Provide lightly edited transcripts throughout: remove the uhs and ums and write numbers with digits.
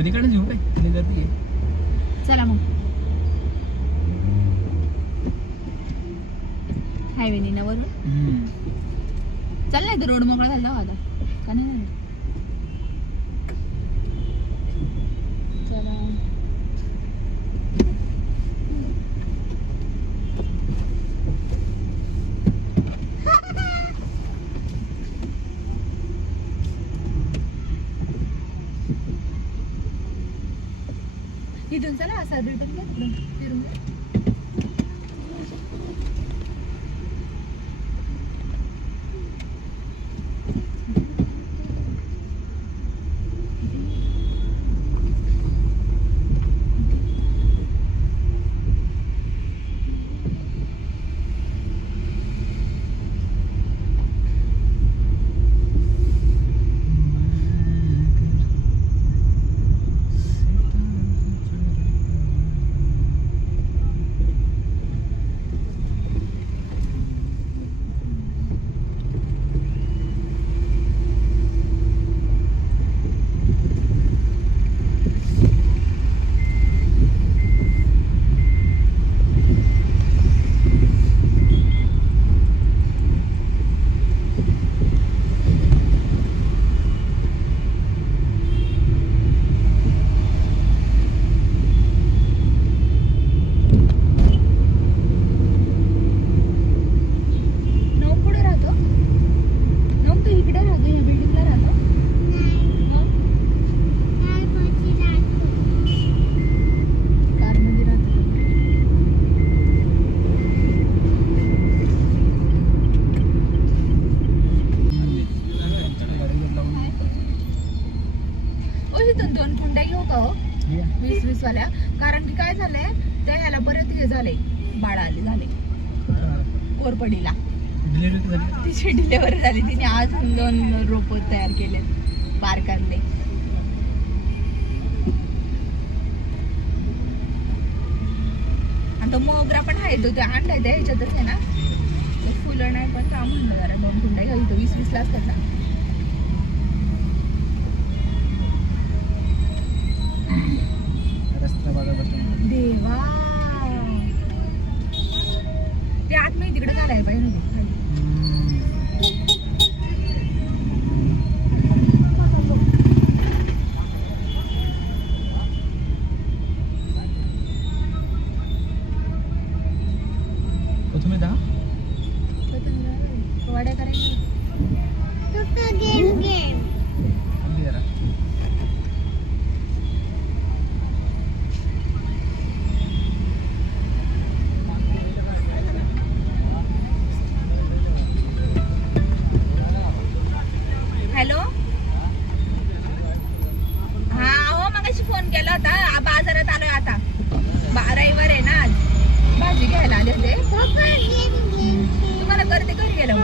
पलीकडे येऊ काय तिने गर्दी आहे. चला मग हायवे ना वरून चल नाही तर रोड मोकळा झाला आता का नाही चला इथून चला असा रिटर्न घ्या तिकडून फिरून घ्या. दोन कुंड्या घेऊ का हो 20-20 वाल्या कारण की काय झालंय त्या ह्याला परत हे झाले बाळ आले झाले कोरपडीला तिची डिलिव्हरी झाली तिने आज 2 रोप तयार केले बारकांले. आणि तो मोगरा पण आहे तो आणलाय त्या ह्याच्यातच आहे ना फुलं नाही पण का म्हणलं जरा 2 कुंड्या घेऊ 20-20 ला असतात ना. देवा ते आतमध्ये तिकडे घालायला पाहिजे वाड्या करायची हॅलो हा हो मगाशी फोन केला होता बाजारात आलोय आता रविवार आहे ना आज भाजी घ्यायला आले होते तुम्हाला करते घरी गेलं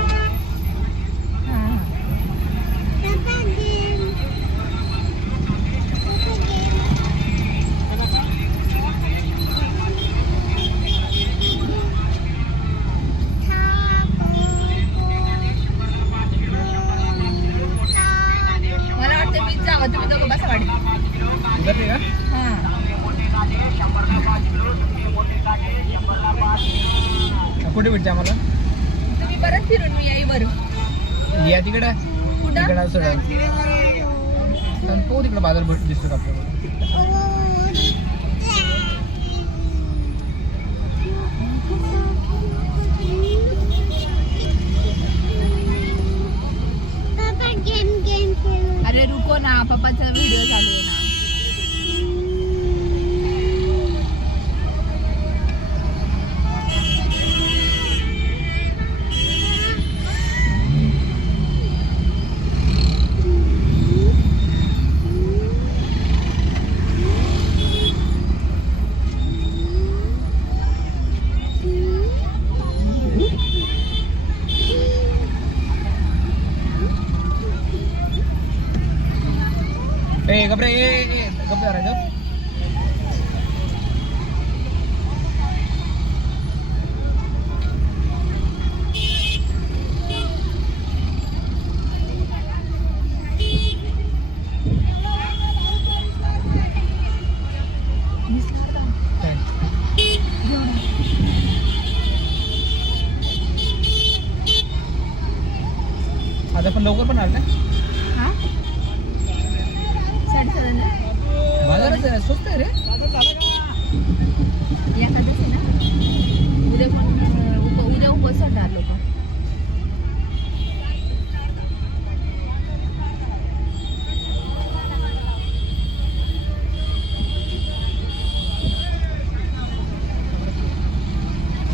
मला वाटतं मीच जावं तुम्ही दोघं बसा वाढी कुठे भेटते आम्हाला तुम्ही परत फिरून मी याईवर या तिकडे तो तिकडे बाजार दिसतो आपल्याला अरे रुको ना पप्पाचा व्हिडिओ चालू आहे ना. कपडे कपडे आहे स्वस्त आहे रे. एखादंच आहे ना उद्या पण उद्या उपवास सोडणार लोक.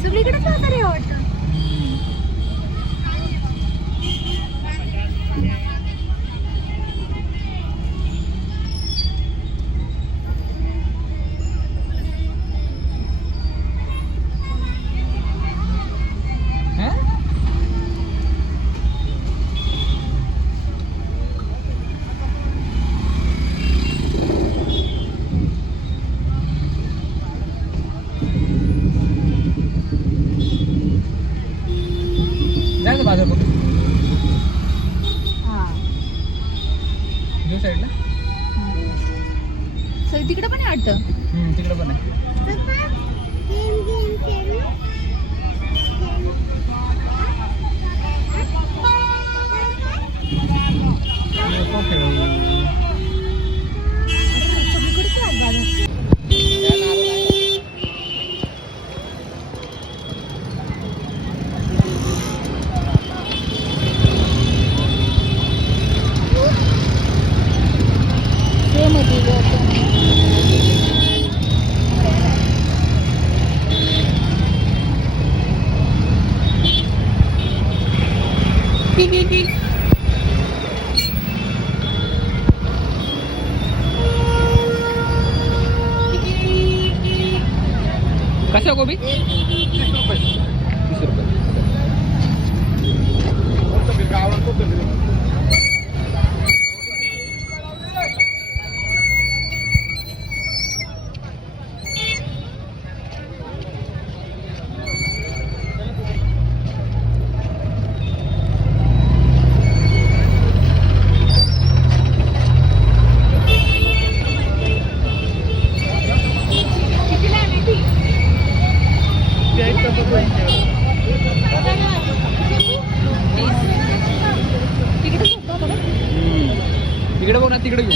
सगळीकडे बाजार आहे वाटतं. जायचं बाजार बघ हा देऊ साईडला. सर तिकडे पण आहे वाटतं. तिकडे पण आहे. सगळीकडेच आहे बाजार. कशा गोबी 30 रुपये. तिकडे बघ ना, तिकडे घेऊ.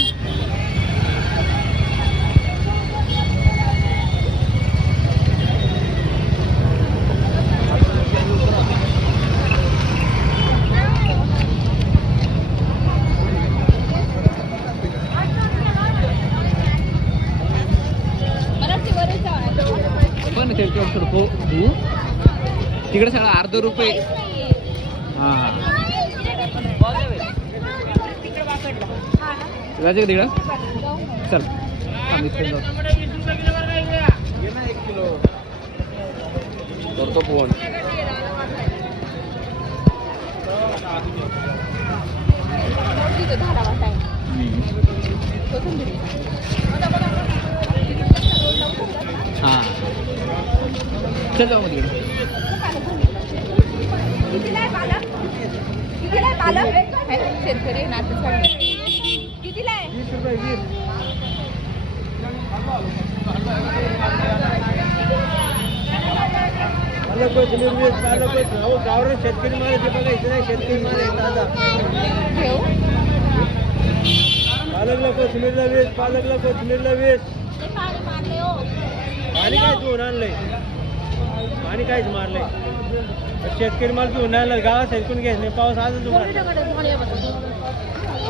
पण तिकडे सगळं ₹अर्ध. हा जायचं का तिकडं. चल करतो फोन. हां चल जाऊ मग तिकडे. शेतकरी कितीला आहे. 20 रुपये 20. पालक कोथिंबीर 20. पालक गावरान शेतकरी माल ते बघायचं नाही. शेतकरी माल आहे ताजा. घेऊ पालकला कोथिंबीरला 20. पालकला कोथिंबीरला 20. पाणी काय तू आणलंय. पाणी काहीच मारलंय. शेतकरी माल तू उन्हाळ्याला गावात ऐकून घ्यायचं नाही. पाऊस आजच उन्हाळा.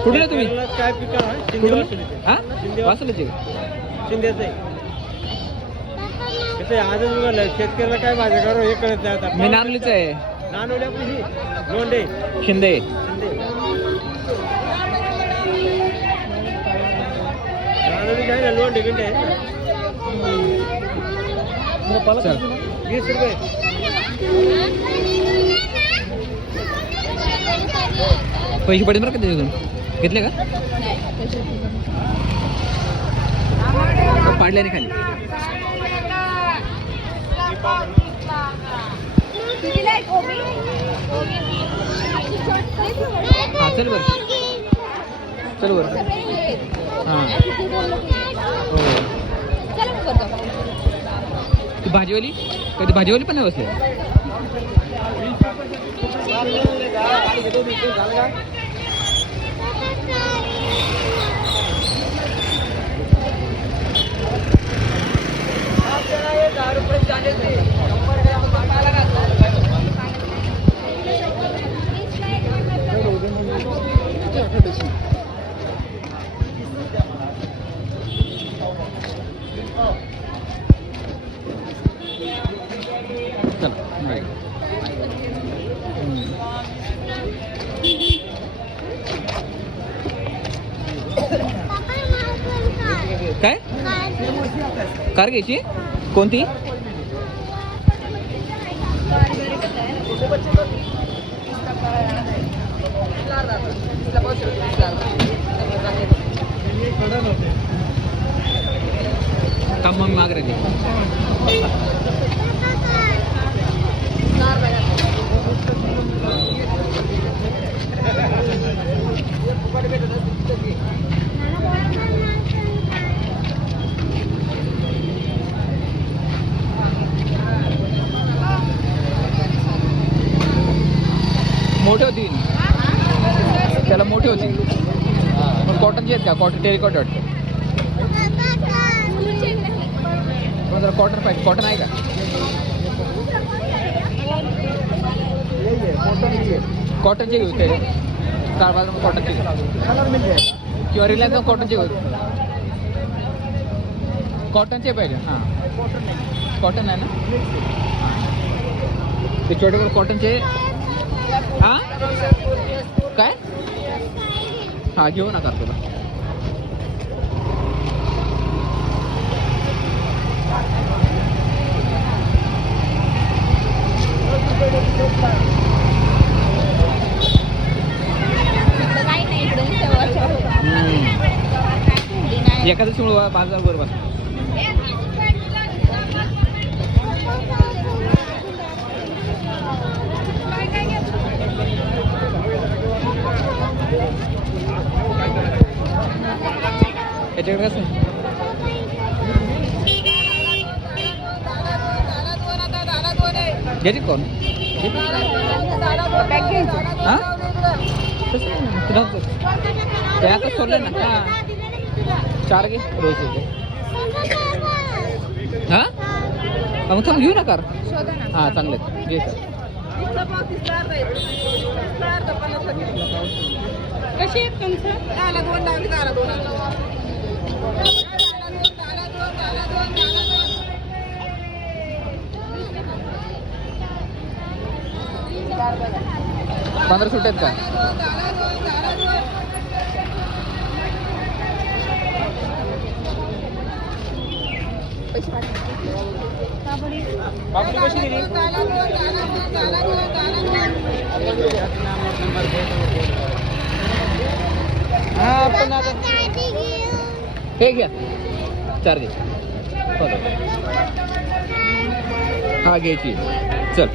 कुठे तुम्ही काय पिका शिंदे वाचलं शिंदेच आहे. कसं आजच उघडलं. शेतकऱ्याला काय भाज्या करू हे कळत नाही आता. मी नानलीच आहे. नानवल्या पण ही लोंढे शिंदे. नानवली आहे ना लोंढे गिंडे. 20 रुपये. पैसे पडेल बरं का त्याच्यातून. घेतले का पाडले नाही खाली. हां चल बरं. चल बरं. हां हो. ती भाजीवाली कधी भाजीवाली पण नाही बसले. काय कार घ्यायची कोणती थांब मग माग राहिली मोठे होती त्याला मोठी होती कॉटनची आहेत का कॉटन टेरिकॉट वाटतं जरा कॉटन पाहिजे कॉटन आहे का कॉटनचे घेऊ ते कारवार कॉटनचे किंवा रिलायन्स कॉटनचे घेऊ कॉटनचे पाहिजे हां कॉटन आहे ना ते छोटे मोठे कॉटनचे हां काय हां घेऊ नका तुला एखाद्या मुळे बाजार बरोबर याच्याकडे कसं घ्यायची कोण हां तुला ते आता सोडलं ना हां 4 घे रोज येते हां मग थांब घेऊ ना कार हां चांगले घे सर कशी आहेत तुमचं पंधरा सुट आहेत का पापडी कशी दिली हा पण आता हे घ्या 4 घे हा घ्यायची चल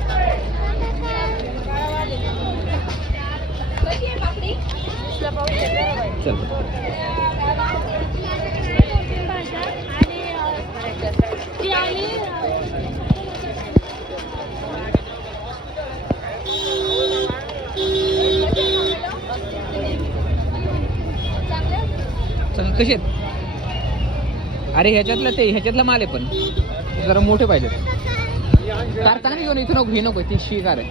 चल कशी आहेत अरे ह्याच्यातला माल आहे पण जरा मोठे पाहिजे कार चांगली घेऊन इथं नको ही नको ती शी कार आहे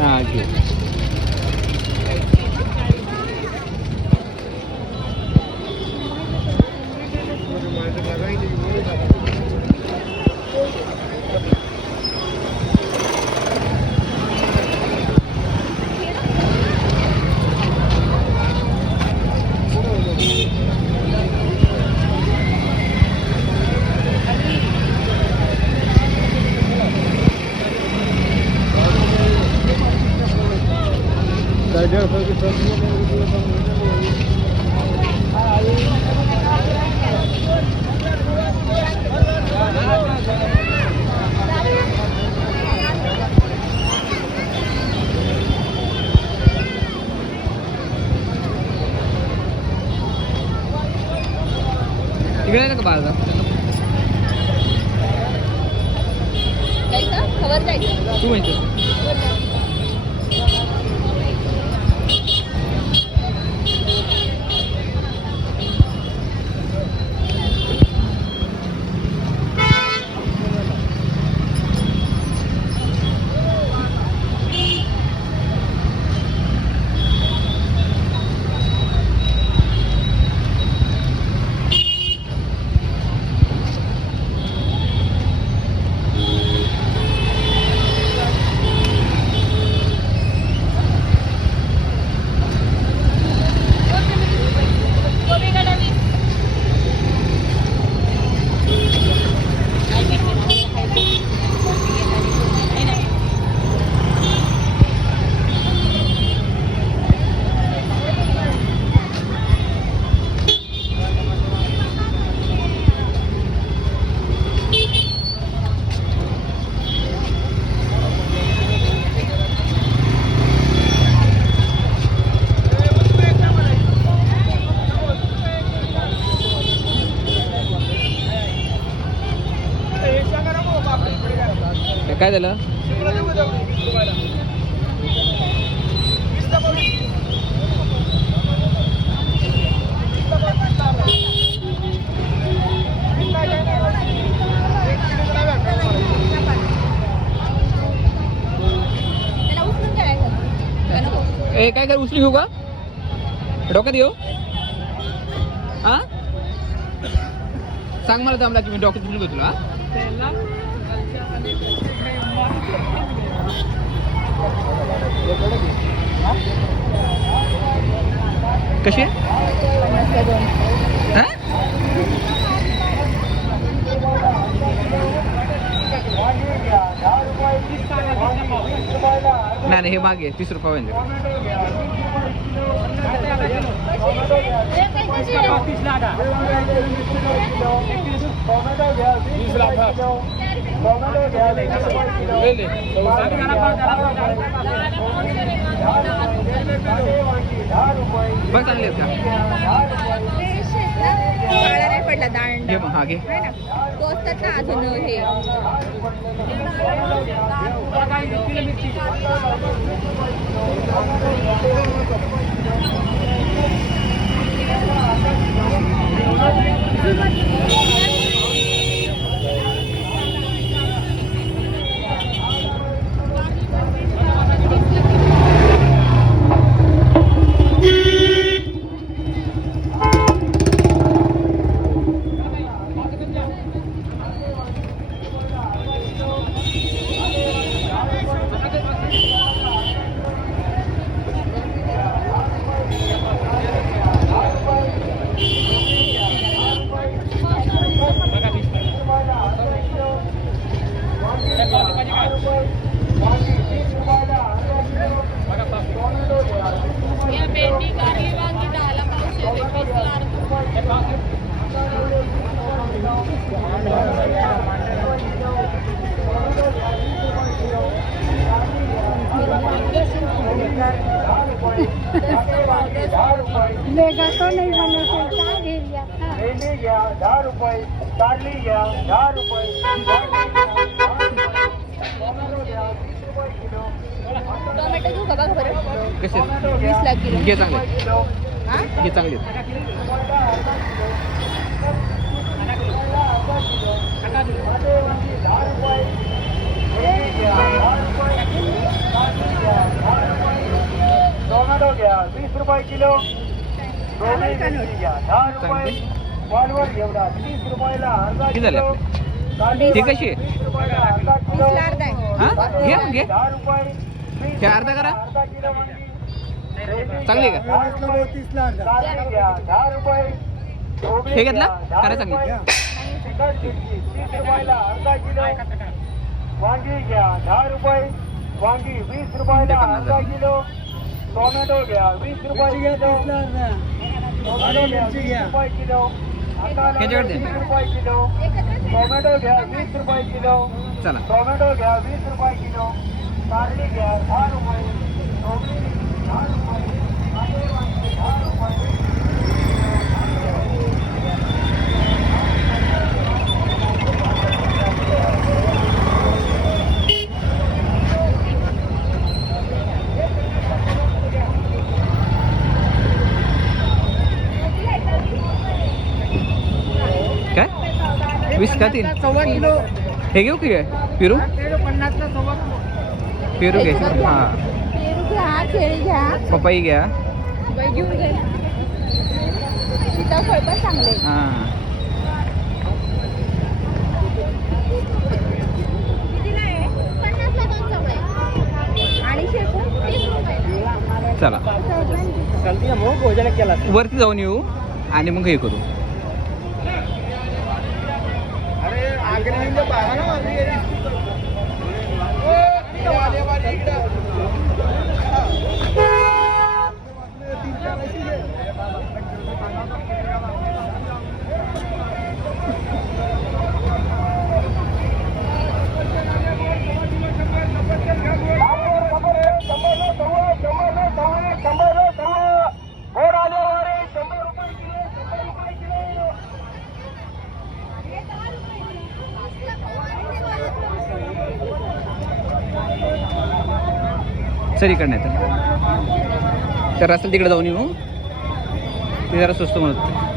हां घे तिकडे ना का बाजार खबर जायचं तू म्हणतो काय झालं? त्याला उचलून करायचं. ए काय कर, उचलून घेऊ का? डोक्यात घेऊ? हा सांग मला जमला की मी डोक्यात उचलून घेऊ तुला. कशी आहे? हा? नाही हे मागे 30 रुपये बघ चांगले आहेत का? काळा नाही पडला दांड. घे मग. हा घे. है ना? तो असतात ना अजून हे लेगा तो नहीं बना सकता घेरिया था। भेंडी घ्या 10 रुपये, कारली घ्या 10 रुपये, टोमॅटो घेऊ का बघ बरं. कसे 20 ला किलो. घे चांगले. हा? घे चांगले. टोमॅटो घ्या 20 रुपये किलो, घ्या 10 रुपये, वालवर घेवडा 30 रुपयाला अर्धा किती झाले किलो, आपले? हे कशी आहे? 20 रुपयाला अर्धा किलो, 20 ला अर्धा आहे. हा घे मग घे. 10 रुपये, हे अर्धा करा. अर्धा किलो वांगी. चांगली आहे का? 10 रुपये, कारली घ्या 10 रुपये, ढोबळी हे घेतला? घ्या 10 करा चांगली. रुपये, तिखट मिरची 30 रुपयाला अर्धा किलो, वांगी घ्या 10 रुपये, वांगी 20 रुपयाला अर्धा किलो, टोमॅटो घ्या 20 रुपये किलो, टोमॅटो घ्या 20 रुपये किलो, ह्याच्याकडे दे. 20 रुपये किलो, टोमॅटो घ्या 20 रुपये किलो, चला. टोमॅटो घ्या 20 रुपये किलो, कारली घ्या 10 रुपये, ढोबळी 10 रुपये, कांदे वांगे 10 रुपये. काय 20 का 3? हे घेऊ की काय? पेरू? पेरू घे. हा पेरू घ्या, केळी घ्या. पपई घ्या. बाई घेऊन घे. सीताफळ पण चांगले. हा कितीला आहे? 50 ला 2 चवळे. आणि शेपू 30 रुपयाला. चला वरती जाऊन येऊ आणि मग हे करू. सर इकडे नाही तर असेल तिकडे जाऊन येऊ. ते जरा स्वस्त म्हणत होते.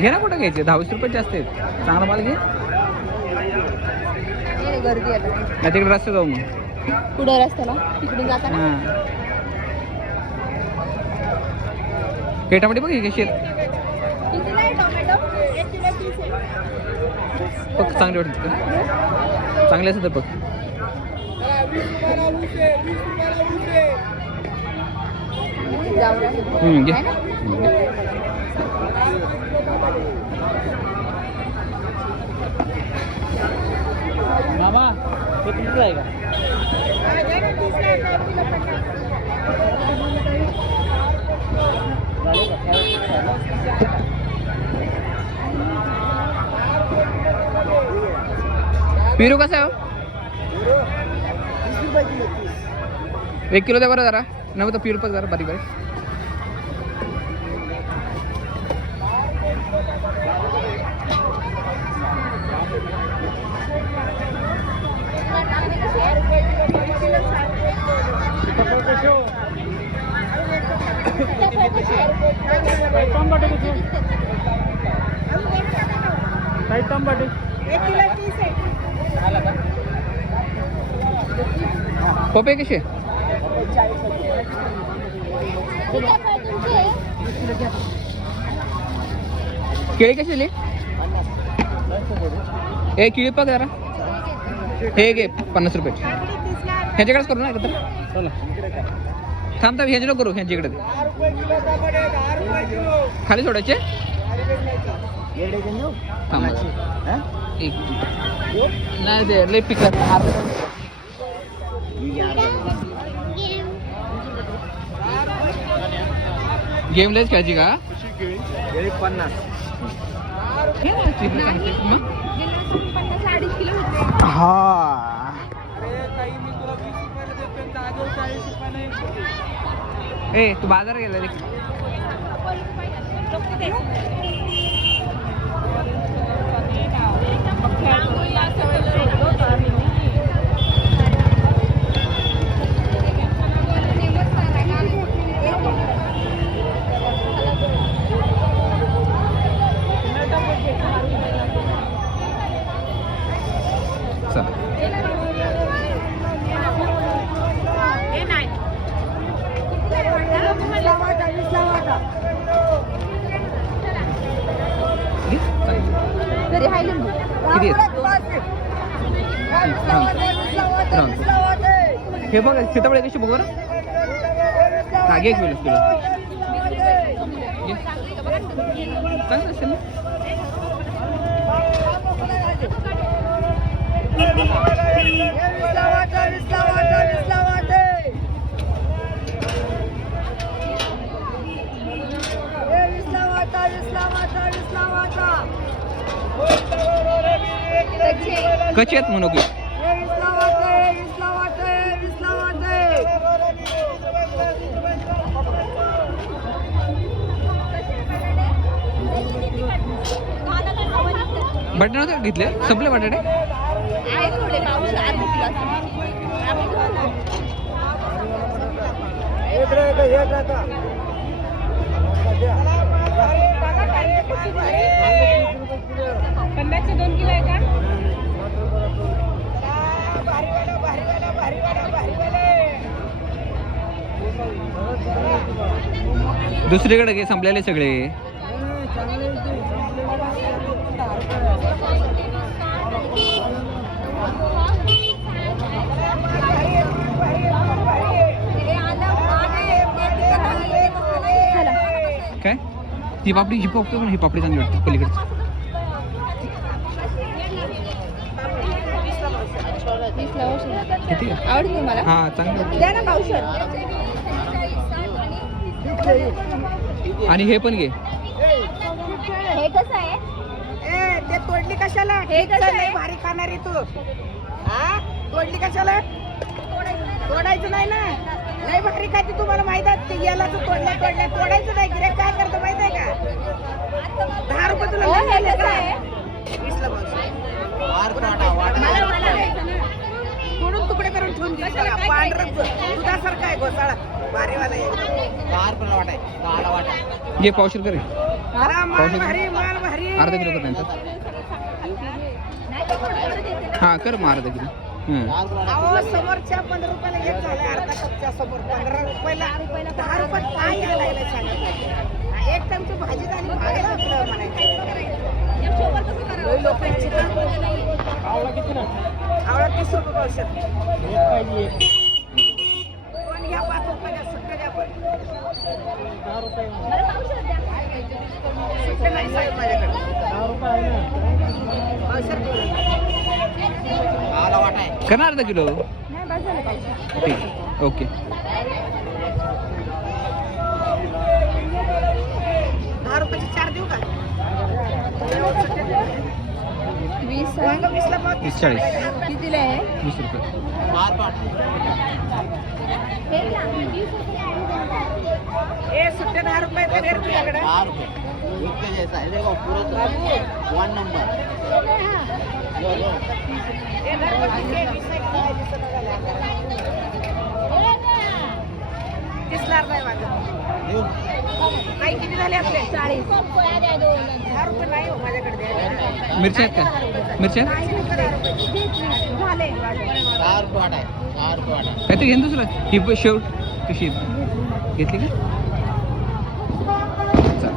घे ना, कुठं घ्यायचे? 10-20 रुपये जास्त आहेत. चांगला माल घे. गर्दी आहे नाही तिकडे रस्ते जाऊ मग. पुढे रस्त्याला तिकडून जाताना. हां हे टमाटे बघ हे शेत कितीला आहे टोमॅटो? 1 किलो 30 आहे. बघ चांगले वाटत चांगले असेल तर बघ. घे. बाबा हे कितीला आहे का? पिरू कसं आहे? 1 किलो द्या बरं जरा. नव्हतं पिरू पण जरा बारीक बारीक. पपई कशी आहे? केळी कशी दिली? हे केळी बघ जरा. हे घे 50 रुपये. ह्याच्याकडेच करू ना एकत्र. चला थांब थांब ह्याच्या करू. ह्यांच्याकडे खाली सोडायचे. थांब एक नाही दे लय पिकअप. गेम लेच खेळायची का? 50. हा ए तू बाजार गेला रे. तरी हाय लिंबू किती हे बघ सीताफळ कशी बघ बरं. हा घे 1 किलो. चांगलं असेल ना. कशी आहेत म्हणू की? बटाटे घेतले संपले बटाटे. पन्नासचे 2 किलो आहे का? दुसरीकडे घे संपलेले सगळे. काय ही पापडी ही पापडी चांगली वाटते पलीकडची. किती आहे? आवडते मला हा चांगली. द्या ना पावशेर. आणि हे पण घे. हे कसं आहे? ते तोडली कशाला? हे कसं आहे? लय भारी खाणारी तू. हा तोडली कशाला? तोडायचं नाही ना. लय भारी खाती तुम्हाला माहित आहे. ते याला तू तोडायचं नाही. गिऱ्हाईक काय करतो माहित आहे का? 10 रुपये तुला हो, नाही हे दिले कसं का? आहे? 20 ला तोडून तुकडे करून ठेवून घे. पांढरं दुधासारखा आहे घोसाळा. भारीवाला आहे. घे पावशेर कर. अरे माल भारी माल भारी. अर्धा किलो कर त्यांचा. हा कर मग अर्धा किलो. अहो समोरच्या 15 रुपयाला एक झालाय. अर्धा कपच्या समोर 15 रुपयाला 10 रुपयात काय यायला लागलंय सांगा. एक टाइमची भाजी झाली भाडं आपलं म्हणायचं. लोक आवळा 30 रुपये पावशेर. पण घ्या 5 रुपयाला सुट्टे द्या पण. सुट्टे नाही साहेब माझ्याकडे. पावशेर कर ना अर्धा किलो. नाही, बस झालं पावशेर. ठीक आहे. ओके. 10 रुपयाचे 4 देऊ का? 20 वांग 20 ला पाव 30 40. कितीला आहे? 20 रुपये. ए सुट्टे 10 रुपये ते रेट तुझ्याकडे. ए घरगुती ते 20 आहे, 30 ला अर्धा आहे माझं. नाही किती झाले आपले? 40. 10 रुपये नाही हो माझ्याकडे द्यायला. मिरच्या आहेत का? मिरच्या आहेत? झाले. काहीतरी घेईन दुसरं. ही शेव कशी घेतली का? चालेल.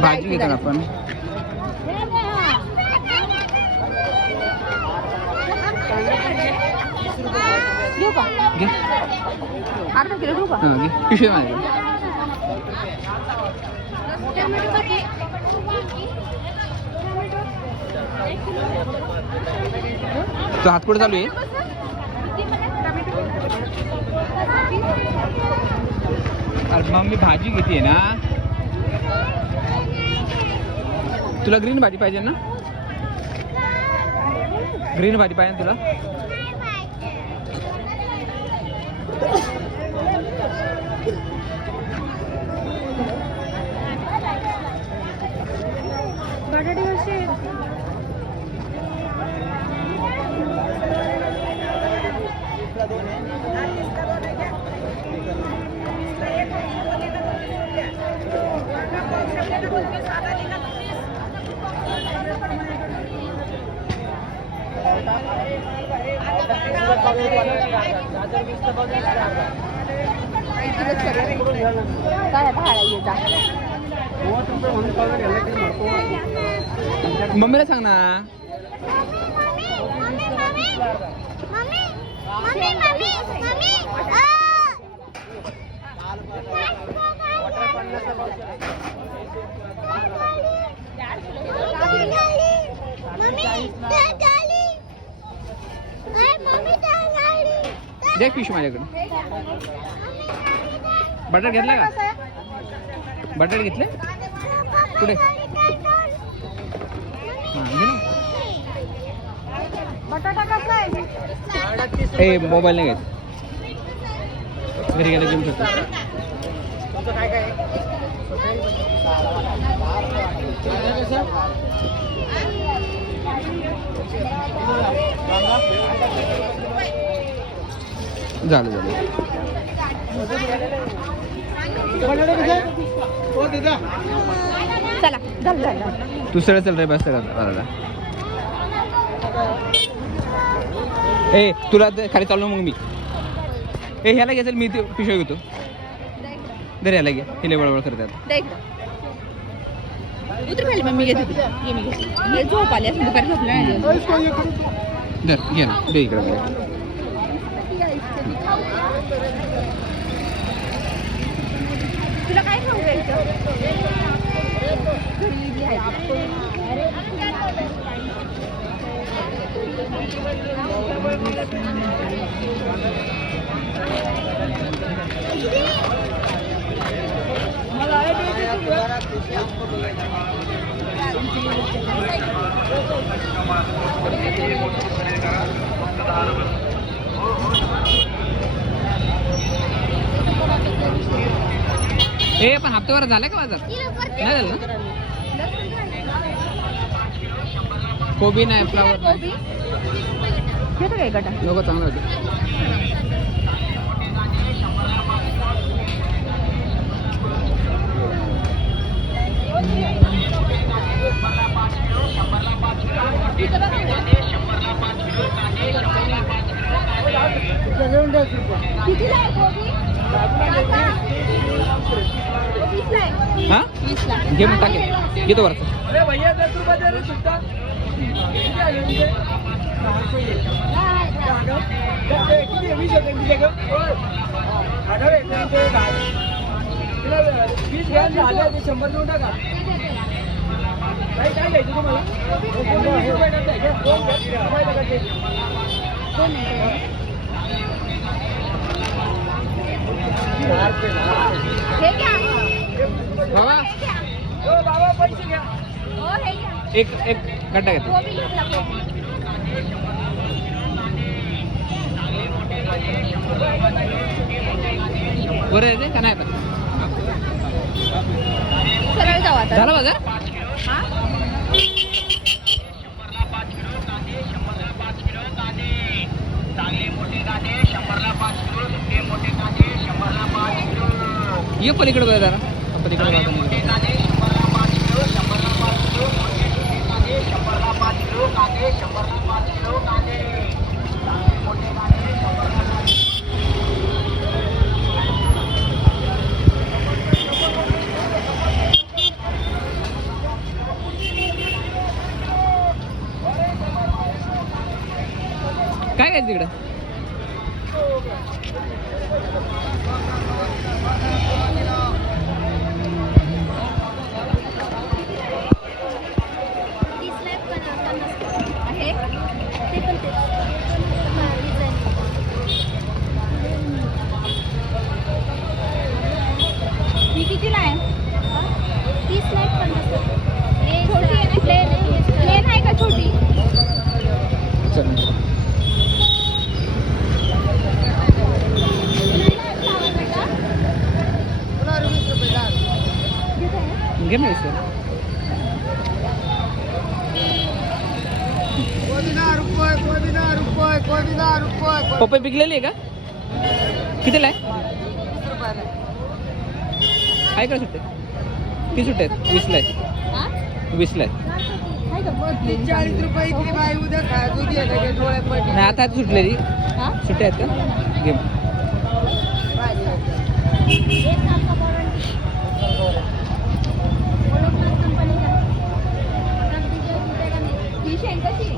भाजी घेतो ना आपण. घेऊ का? घे. अर्धा किलो घेऊ का? हां घे. पिशवी माझ्याकडे. तो हात कुठे चालू आहे? अरे मग मी भाजी घेते ना. तुला ग्रीन भाजी पाहिजे ना? ग्रीन भाजी पाहिजे ना तुला? बटाटे कसे काय आता हाडा येता. मम्मीला सांग ना. देख पिशू माझ्याकडे. बटाट घेतला का? बटाट घेतले कुठे? हां घे ना. बटाटा कसा आहे? ए मोबाईल नाही घेत. घरी गेलं घेऊन शकतो. झालं झालं. चला झालं. तू सरळ चल रे. बस दादा. ए तुला खाली चाललो मग मी. ए ह्याला घे. चल मी ते पिशवी घेतो. दर ह्याला घे. हिले बळबळ करतात. देख. उतर खाली मग मी घेते तुला. ये मी घेते. लय झोप आली असं दुपारी झोपल्या नाही दिवस. धर घे ना दे इकडे बघ. तुला काय खाऊ द्यायचं? घरी इडली आहे. हे पण हप्त्यावर झालाय का बाजार नाही झालं ना. कोबी नाही फ्लावर नाही घेतो काय गटा? लोक चांगलं होते. कितीला आहे कोबी? वीसला आहे. हा वीसला. घे मग टाकेल घेतो वरचं. अरे भैया 10 रुपये दे रहे सुट्टा क्या लेंगे किती 20 होते दिले का 18 येते ते 20 घ्या झाले ते 100 देऊन टाका. काय घ्यायचं तुम्हाला 20 रुपये टाकताय घ्या. दोन घ्या. काय टाकायचे? हे घ्या. बाबा ओ बाबा पैसे घ्या. हो हे घ्या. एक गड्डा घेतो. कोबी घेतला कोबी. बरं येते का नाही पण सरळ जाऊ आता. झाला बाजार. हा? ये पलीकडे बघा जरा पलीकडे बघा. काय काय तिकडं आहे? ही कितीला आहे? छोटी आहे ना? प्लेन आहे का छोटी? चल घे ना इसं. पपई पिकलेली आहे का कितीला आहे आहे का सुट्टे किती सुट्टे आहेत 20ला आहे हा? 20ला आहे. आहे का? 40 रुपये इतकी बाई उद्या खायचं घे डोळ्यात पडली. नाही आता सुटलेली हा? सुट्टे आहेत का घे मग. ही शेंग कशी?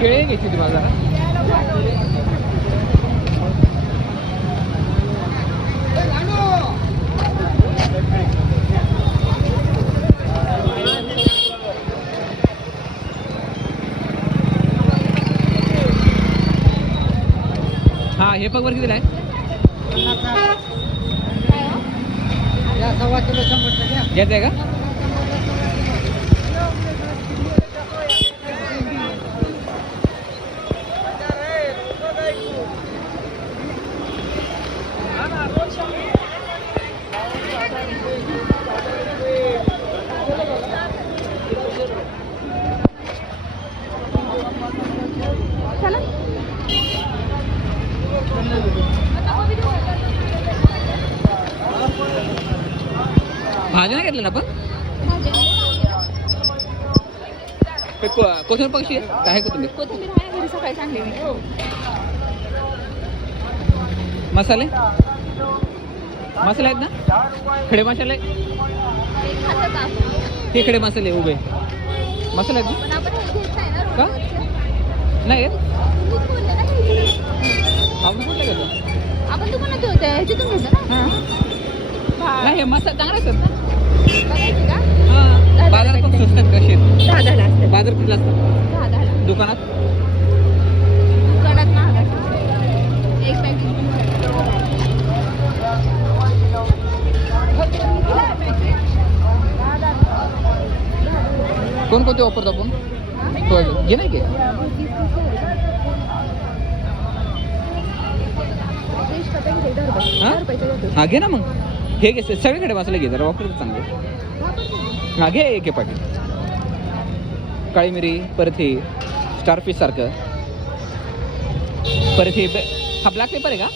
केळी घ्यायची होती मला जरा. हा हे पग वर कितीला आहे घ्यायचं आहे का चला. भाजी नाही घेतलं ना आपण कोथिंबीर पक्षी आहे कोथिंबीर कोथिंबीर आहे घरी सकाळी चांगली मसाले मसाले आहेत ना खडे मसाले हे खडे मसाले उभे मसाले आहेत पण आपण हे घेत नाही ना का? रोडवरचे. नाही आहेत? तूच बोलले ना घ्यायचं. आपण कुठले घेतो आपण दुकानात होते ह्याच्यातून घेतो ना हां नाही हे मसाले चांगले असतात ना बघायची का हां बाजारात पण स्वस्त आहेत कसे 10 असतात बाजार किती असतात 10 दुकानात दुकानात महाग असतात. एक पॅकेट कोणकोणते वापरतो आपण घे नाही घे हां घे ना मग हे घे सगळीकडे मसाले घे जरा वापरतो चांगले हां घे एक पाकिट काळी मिरी परत हे स्टारफिश सारखं परत हे हा ब्लॅक पेपर आहे का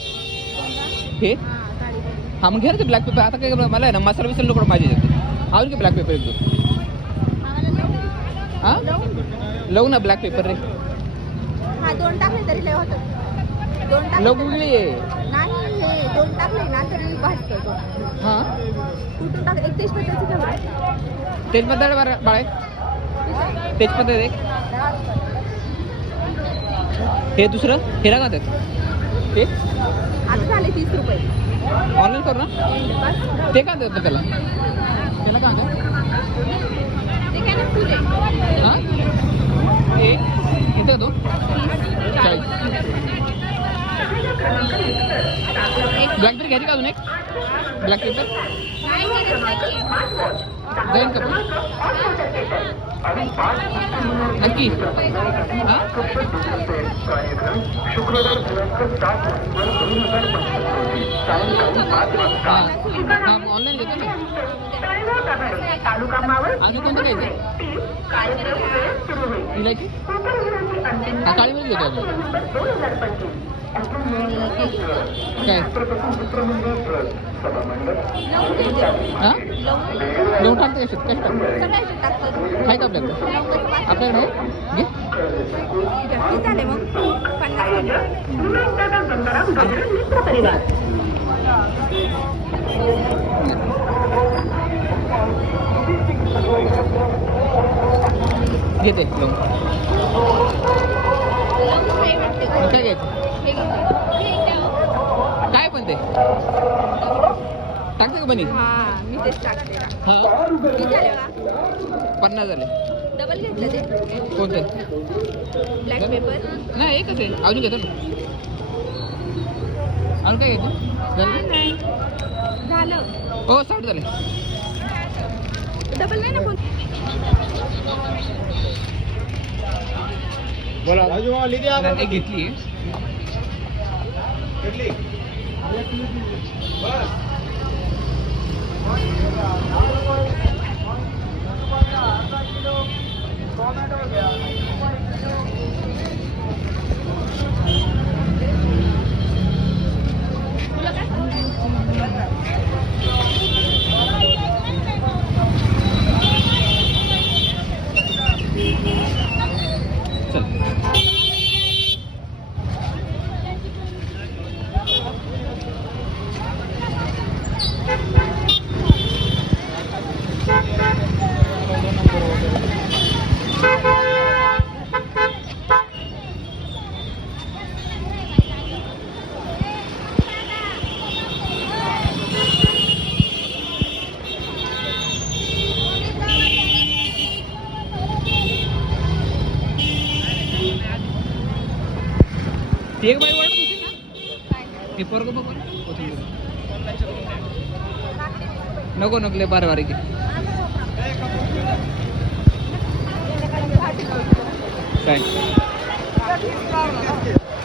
हे हां मग घे ना ते ब्लॅक पेपर आता काय मला आहे ना मसाला विसरलो नको पाहिजे अजून की ब्लॅक पेपर एक दोन हां लवू ना ब्लॅक पेपर रे हा 2 टाकले तरी लय होतं 2 टाकले लवली नाही हे 2 टाकले ना तरी भाजतं तो हां कुठून टाक एक तेजपत्त्याचं केवढं तेजपत्ता बाळे तेजपत्ता एक हे दुसरं हे का ते ते आता झाले 30 रुपये ऑनलाईन करू ना ते का देतं त्याला त्याला का देतं ते काय ना फुले हां हे येतं का तू 40 ब्लॅक पेपर घ्यायची का अजून एक ब्लॅक पेपर जाईल का पण नक्की हां हां ऑनलाईन घेतो ना अजून कोणतं घ्यायचं इलायची हा काळी मिरी घेतो अजून काय हां लोण टाकते कशात कशात टाकते आहे का आपल्याकडे आपल्याकडे आहे घे किती झाले मग 50 घेते लोण काय घ्यायचं काय पण ते टाकते का बनी हा मी तेच टाकते हां किती झाले बा 50 झाले डबल घेतलं ते कोणते ब्लॅक पेपर नाही एकच आहे अजून घेतो ना अजून काय घ्यायचं झालं? झालं हो 60 झाले डबल नाही ना कोण बोला एक घेतली चल ती एक बाई वाटत होती ना हे पोरग बघ नको नको बार बार की काय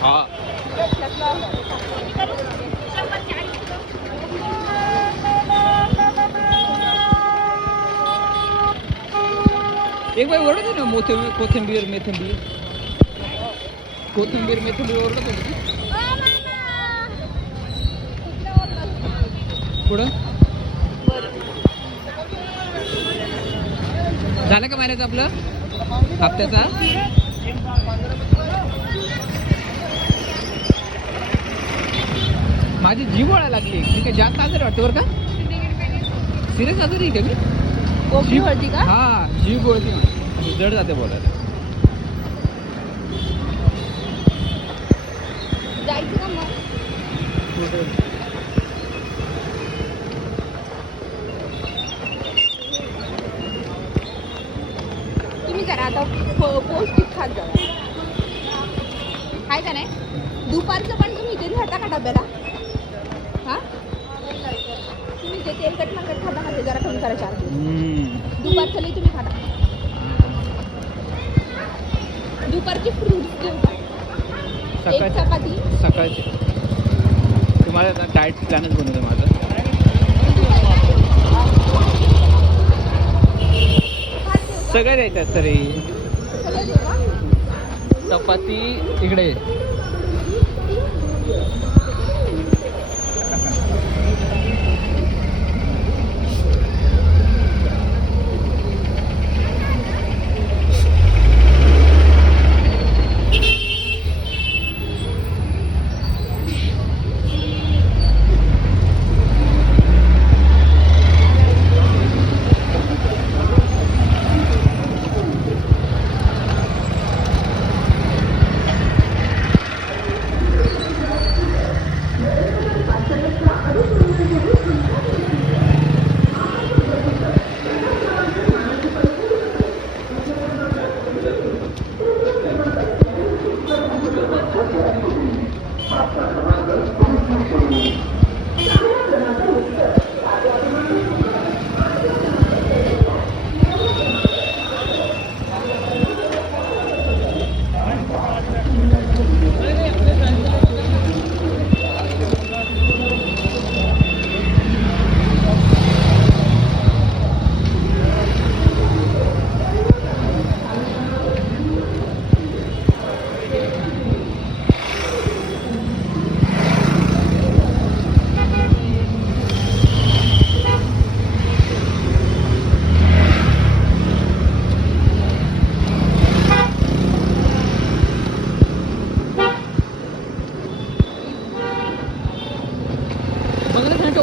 हा एक बाई ओरडत होती ना कोथिंबीर मेथिंबीर ओरडत होती पुढं झालं का महिन्याचं आपलं हप्त्याचा? माझी जीभ वळायला लागली. ठीक आहे, जास्त आजारी वाटतं बरं का? सिरियस आजारी आहे का मी? कोपरी होती का? हा, जीभ वळती मला. जड जाते बोलायला. जायचं का मग? तुम्ही करा आता पौष्टिक खात जा. आहे का नाही? दुपारचं पण तुम्ही इथे खाता का डब्याला? हा, तुम्ही जे तेलकट नाकट खाता ना ते जरा कमी करा 4 दिवस. दुपारचं लई तुम्ही खाता. दुपारची फ्रूट्स घेऊ का? एक चपाती. सकाळची तुम्हाला डाएट प्लॅनच बनवतो माझं. सगळं द्यायचं तरी. सगळं घेऊ का? चपाती इकडे.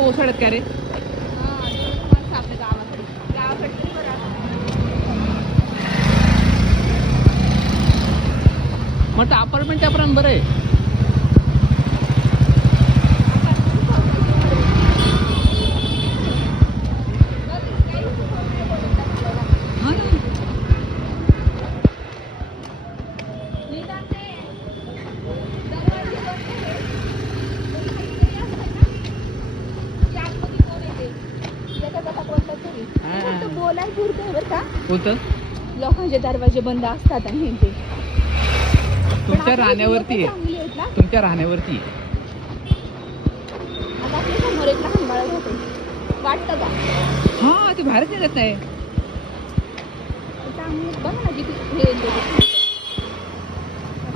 ओसाड्यात काय रे? म्हटलं अपार्टमेंट त्यापर्यंत बरं आहे. होतं लोकांचे दरवाजे बंद असतात आणि ते तुमच्या राहण्यावरती आहे. तुमच्या राहण्यावरती आहे. आता आपल्या समोर एक लहान बाळ होते वाटतं का? हा, ते बाहेरच येत नाही. बघा ना किती हे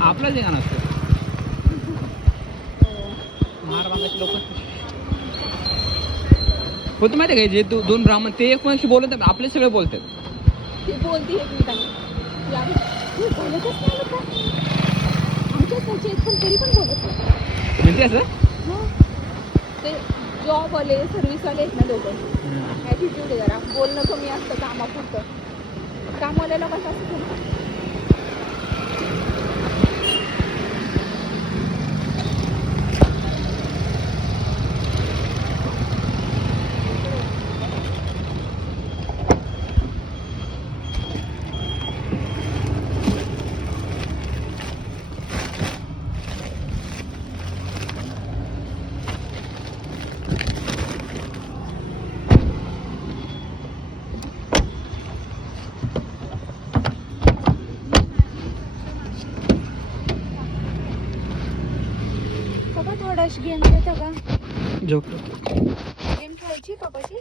आपलाच ठिकाण असतं. महाराष्ट्राचे लोक होतं माहिती आहे का? जे दोन ब्राह्मण ते एकमेकांशी बोलत आपले सगळे बोलतात. ते बोलते एकमेकांना बोलतच नाही का? आमच्या त्याचे पण तरी पण बोलत नाही म्हणजे असं ते जॉबवाले सर्व्हिसवाले आहेत ना दोघं. ॲटिट्यूड आहे जरा, बोलणं कमी असतं कामापुरतं. कामवाल्याला कसं असतं थोडाशी गेम खेळता का? झोप गेम खेळायची पप्पाची.